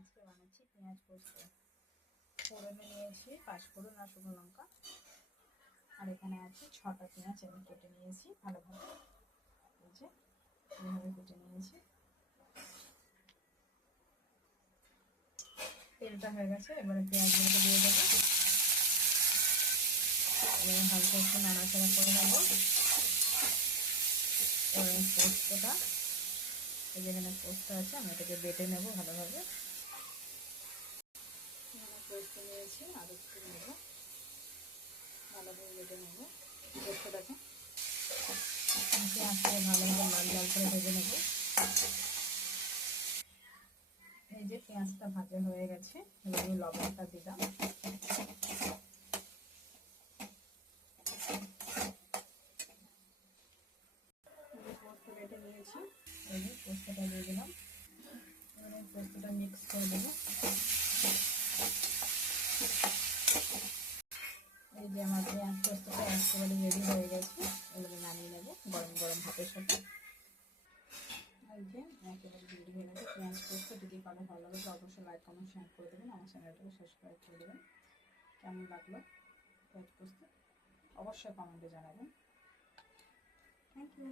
আজকে বানাচ্ছি পেঁয়াজ পোস্ত। ফোড়নে নিয়েছি 5 ফোড়ন আর শুকনো লঙ্কা, আর এখানে আছে 6টা পেঁয়াজ আমি কেটে নিয়েছি ভালোভাবে, এই যে এইভাবে কেটে নিয়েছি। তেলটা হয়ে গেছে, এবারে পেঁয়াজগুলোকে দিয়ে দেবো। এবারে হালকা একটু নাড়াচাড়া করে নেবো। এবারে পোস্তটা, এই যেখানে পোস্ত আছে আমি এটাকে বেটে নেবো ভালোভাবে। এখানে পোস্ত নিয়েছি, আর একটু নেবো, ভালোভাবে বেটে নেবো পোস্তটাকে। পেঁয়াজটাকে ভালোভাবে লাল লাল করে ভেজে নেবো। এই যে পেঁয়াজটা ভাজা হয়ে গেছে, এবার আমি লবণটা দিলাম। পোস্ত বেটে নিয়েছি, এই যে পোস্তটা দিয়ে দিলাম। এবারে পোস্তটা মিক্স করে দেবো। এই যে আমার পেঁয়াজ পোস্তটা একেবারে রেডি হয়ে গেছে, এবারে নামিয়ে নেবো গরম গরম ভাতের সাথে। এই যে একেবারে রেডি হয়ে গেছে পেঁয়াজ পোস্ত। যদি কারো ভালো লাগে তো অবশ্যই লাইক কমেন্ট শেয়ার করে দেবেন, আমার চ্যানেলটাকে সাবস্ক্রাইব করে দেবেন। কেমন লাগলো পেঁয়াজ পোস্ত অবশ্যই কমেন্টে জানাবেন। Thank you.